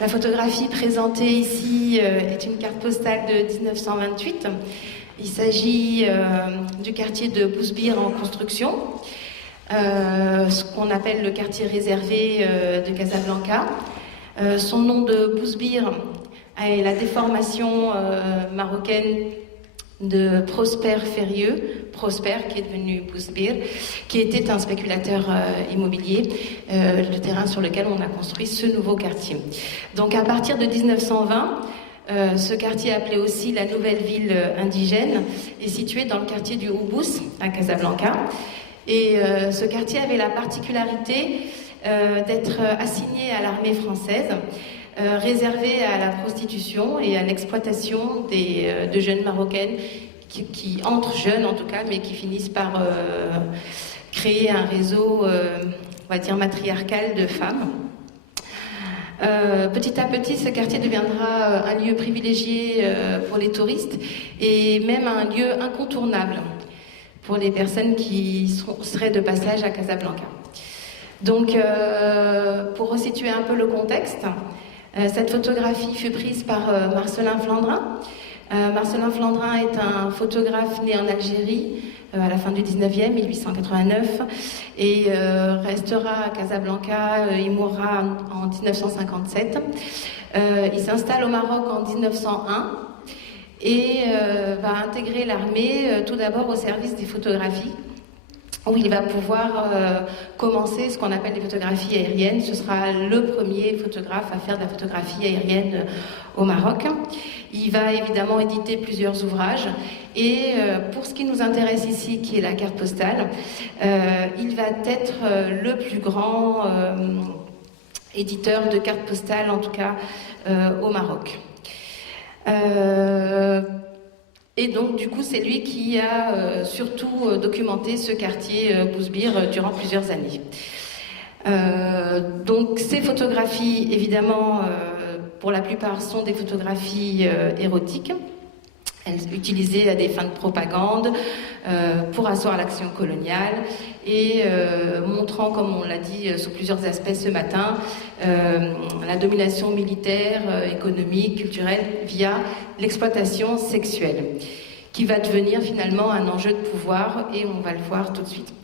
La photographie présentée ici est une carte postale de 1928. Il s'agit du quartier de Bousbir en construction, ce qu'on appelle le quartier réservé de Casablanca. Son nom de Bousbir est la déformation marocaine de Prosper Ferrieux, Prosper qui est devenu Bousbir, qui était un spéculateur immobilier, le terrain sur lequel on a construit ce nouveau quartier. Donc à partir de 1920, ce quartier appelé aussi la nouvelle ville indigène est situé dans le quartier du Houbous à Casablanca. Et ce quartier avait la particularité d'être assigné à l'armée française, réservé à la prostitution et à l'exploitation de jeunes marocaines qui entrent jeunes en tout cas, mais qui finissent par créer un réseau, on va dire, matriarcal de femmes. Petit à petit, ce quartier deviendra un lieu privilégié pour les touristes et même un lieu incontournable pour les personnes qui seraient de passage à Casablanca. Donc, pour resituer un peu le contexte, cette photographie fut prise par Marcelin Flandrin. Marcelin Flandrin est un photographe né en Algérie à la fin du 19e, 1889, et restera à Casablanca. Il mourra en 1957. Il s'installe au Maroc en 1901 et va intégrer l'armée tout d'abord au service des photographies, où il va pouvoir commencer ce qu'on appelle les photographies aériennes. Ce sera le premier photographe à faire de la photographie aérienne au Maroc. Il va évidemment éditer plusieurs ouvrages et pour ce qui nous intéresse ici, qui est la carte postale, il va être le plus grand éditeur de cartes postales, en tout cas au Maroc. Et donc, du coup, c'est lui qui a surtout documenté ce quartier Bousbir durant plusieurs années. Donc, ces photographies, évidemment, pour la plupart, sont des photographies érotiques. Elles sont utilisées à des fins de propagande, pour asseoir l'action coloniale et montrant, comme on l'a dit sous plusieurs aspects ce matin, la domination militaire, économique, culturelle via l'exploitation sexuelle, qui va devenir finalement un enjeu de pouvoir, et on va le voir tout de suite.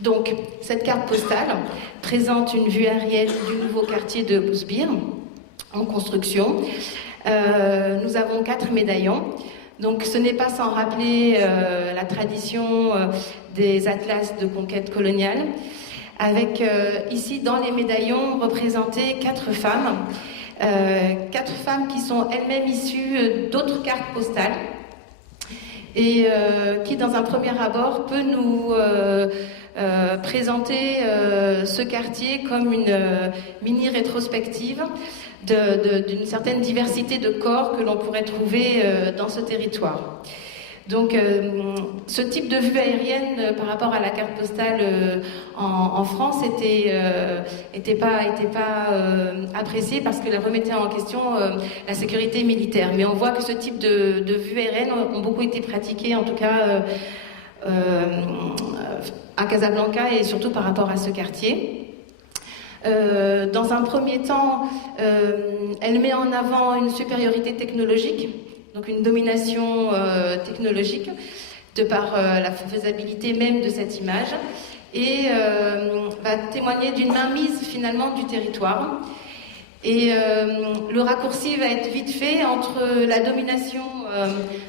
Donc, cette carte postale présente une vue aérienne du nouveau quartier de Bousbir en construction. Nous avons 4 médaillons. Donc ce n'est pas sans rappeler la tradition des atlas de conquête coloniale, avec ici dans les médaillons représentées 4 femmes, 4 femmes qui sont elles-mêmes issues d'autres cartes postales et qui dans un premier abord peut nous présenter ce quartier comme une mini-rétrospective d'une certaine diversité de corps que l'on pourrait trouver dans ce territoire. Donc ce type de vue aérienne par rapport à la carte postale en France était pas apprécié parce qu'elle remettait en question la sécurité militaire. Mais on voit que ce type de vue aérienne ont beaucoup été pratiquées, en tout cas à Casablanca et surtout par rapport à ce quartier. Dans un premier temps, elle met en avant une supériorité technologique, donc une domination technologique, de par la faisabilité même de cette image, et va témoigner d'une mainmise finalement du territoire. Et le raccourci va être vite fait entre la domination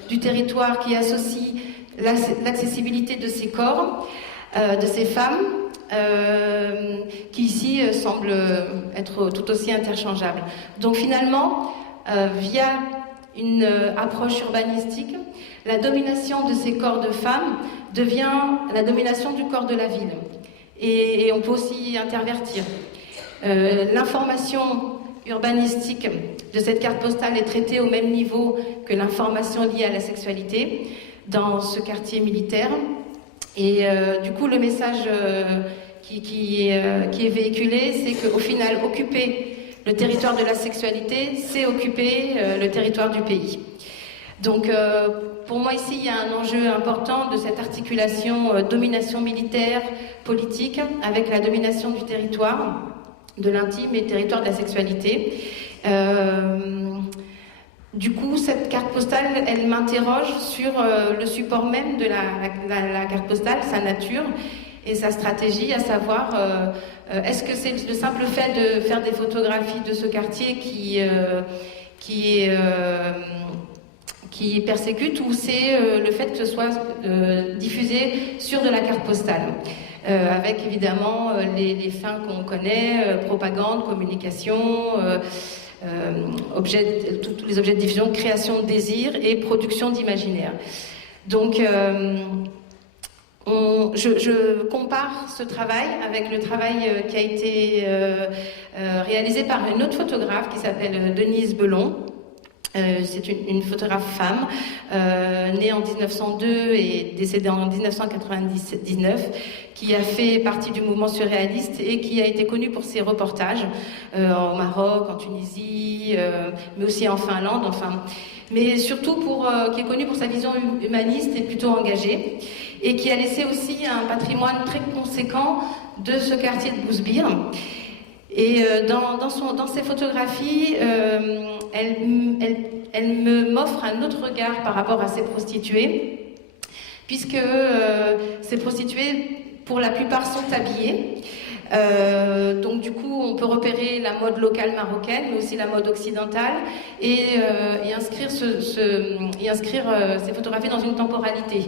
du territoire qui associe l'accessibilité de ces corps, de ces femmes, qui ici semble être tout aussi interchangeable. Donc finalement, via une approche urbanistique, la domination de ces corps de femmes devient la domination du corps de la ville. Et on peut aussi intervertir. L'information urbanistique de cette carte postale est traitée au même niveau que l'information liée à la sexualité dans ce quartier militaire. Et du coup, le message qui est véhiculé, c'est qu'au final, occuper le territoire de la sexualité, c'est occuper le territoire du pays. Donc, pour moi, ici, il y a un enjeu important de cette articulation domination militaire, politique, avec la domination du territoire, de l'intime et territoire de la sexualité. Du coup, cette carte postale, elle m'interroge sur le support même de la carte postale, sa nature et sa stratégie, à savoir est-ce que c'est le simple fait de faire des photographies de ce quartier qui persécute, ou c'est le fait que ce soit diffusé sur de la carte postale, avec évidemment les fins qu'on connaît, propagande, communication, tous les objets de diffusion, création de désir et production d'imaginaire. Donc je compare ce travail avec le travail qui a été réalisé par une autre photographe qui s'appelle Denise Belon. C'est une photographe femme, née en 1902 et décédée en 1999, qui a fait partie du mouvement surréaliste et qui a été connue pour ses reportages au Maroc, en Tunisie, mais aussi en Finlande, mais surtout qui est connue pour sa vision humaniste et plutôt engagée, et qui a laissé aussi un patrimoine très conséquent de ce quartier de Bousbir. Et dans ses photographies, elle m'offre un autre regard par rapport à ces prostituées, puisque ces prostituées, pour la plupart, sont habillées. Donc du coup, on peut repérer la mode locale marocaine, mais aussi la mode occidentale, et inscrire ces photographies dans une temporalité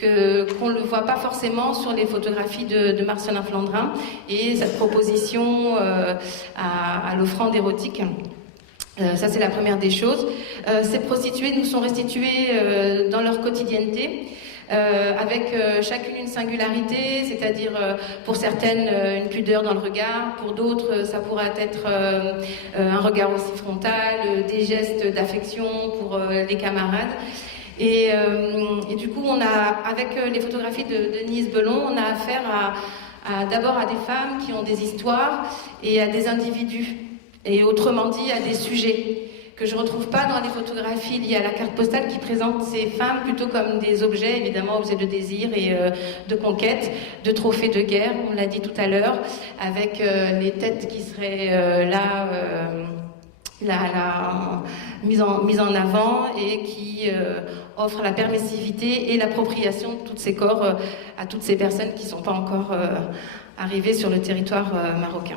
qu'on ne voit pas forcément sur les photographies de Marcelin Flandrin, et cette proposition à l'offrande érotique. Ça, c'est la première des choses. Ces prostituées nous sont restituées dans leur quotidienneté, avec chacune une singularité, c'est-à-dire pour certaines une pudeur dans le regard, pour d'autres ça pourrait être un regard aussi frontal, des gestes d'affection pour les camarades. Et du coup, avec les photographies de Denise Belon, on a affaire d'abord à des femmes qui ont des histoires et à des individus, et autrement dit à des sujets que je ne retrouve pas dans les photographies liées à la carte postale, qui présentent ces femmes plutôt comme des objets, évidemment objets de désir et de conquête, de trophées de guerre, on l'a dit tout à l'heure, avec les têtes qui seraient mise en avant, et qui offre la permissivité et l'appropriation de tous ces corps à toutes ces personnes qui ne sont pas encore arrivées sur le territoire marocain.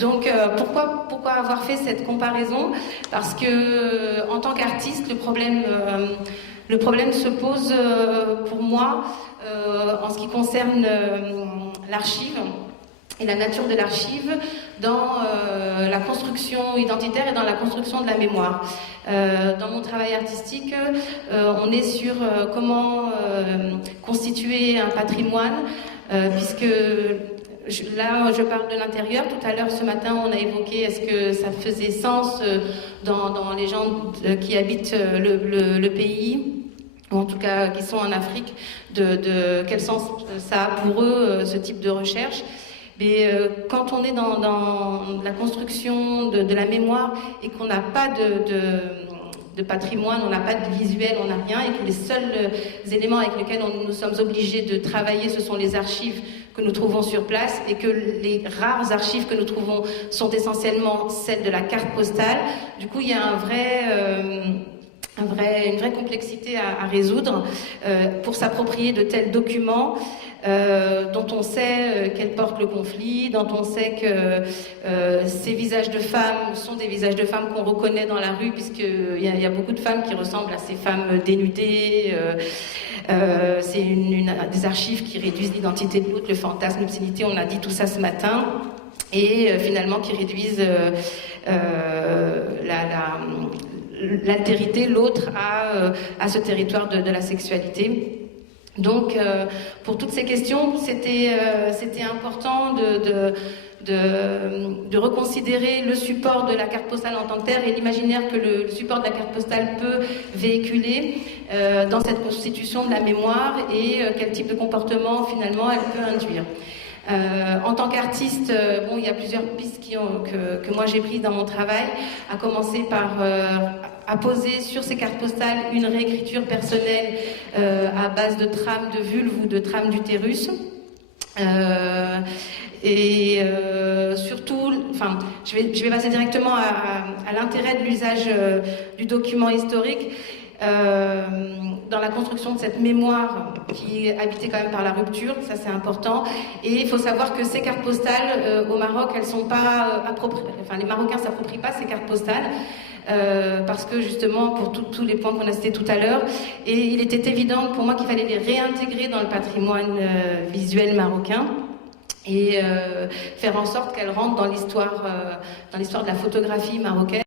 Donc pourquoi avoir fait cette comparaison ? Parce que en tant qu'artiste, le problème se pose pour moi en ce qui concerne l'archive et la nature de l'archive dans la construction identitaire et dans la construction de la mémoire. Dans mon travail artistique, on est sur comment constituer un patrimoine, puisque là, je parle de l'intérieur. Tout à l'heure, ce matin, on a évoqué est-ce que ça faisait sens dans les gens qui habitent le pays, ou en tout cas qui sont en Afrique, de quel sens ça a pour eux, ce type de recherche. Mais quand on est dans la construction de la mémoire et qu'on n'a pas de patrimoine, on n'a pas de visuel, on n'a rien, et que les seuls éléments avec lesquels nous sommes obligés de travailler, ce sont les archives que nous trouvons sur place, et que les rares archives que nous trouvons sont essentiellement celles de la carte postale. Du coup, il y a une vraie complexité à résoudre pour s'approprier de tels documents dont on sait qu'elles portent le conflit, dont on sait que ces visages de femmes sont des visages de femmes qu'on reconnaît dans la rue, puisqu'il y a beaucoup de femmes qui ressemblent à ces femmes dénudées. C'est des archives qui réduisent l'identité de l'autre, le fantasme, l'obscénité, on a dit tout ça ce matin, et finalement qui réduisent l'altérité, l'autre, à ce territoire de la sexualité. Donc, pour toutes ces questions, c'était important de reconsidérer le support de la carte postale en tant que tel, et l'imaginaire que le support de la carte postale peut véhiculer dans cette constitution de la mémoire, et quel type de comportement finalement elle peut induire. En tant qu'artiste, il y a plusieurs pistes que moi j'ai prises dans mon travail, à commencer par à poser sur ces cartes postales une réécriture personnelle à base de trames de vulve ou de trames d'utérus. Surtout, enfin, je vais passer directement à l'intérêt de l'usage du document historique dans la construction de cette mémoire qui est habitée quand même par la rupture, ça c'est important. Et il faut savoir que ces cartes postales au Maroc, elles sont pas appropriées, enfin les Marocains s'approprient pas ces cartes postales. Parce que justement pour tous les points qu'on a cités tout à l'heure, et il était évident pour moi qu'il fallait les réintégrer dans le patrimoine visuel marocain et faire en sorte qu'elles rentrent dans l'histoire de la photographie marocaine.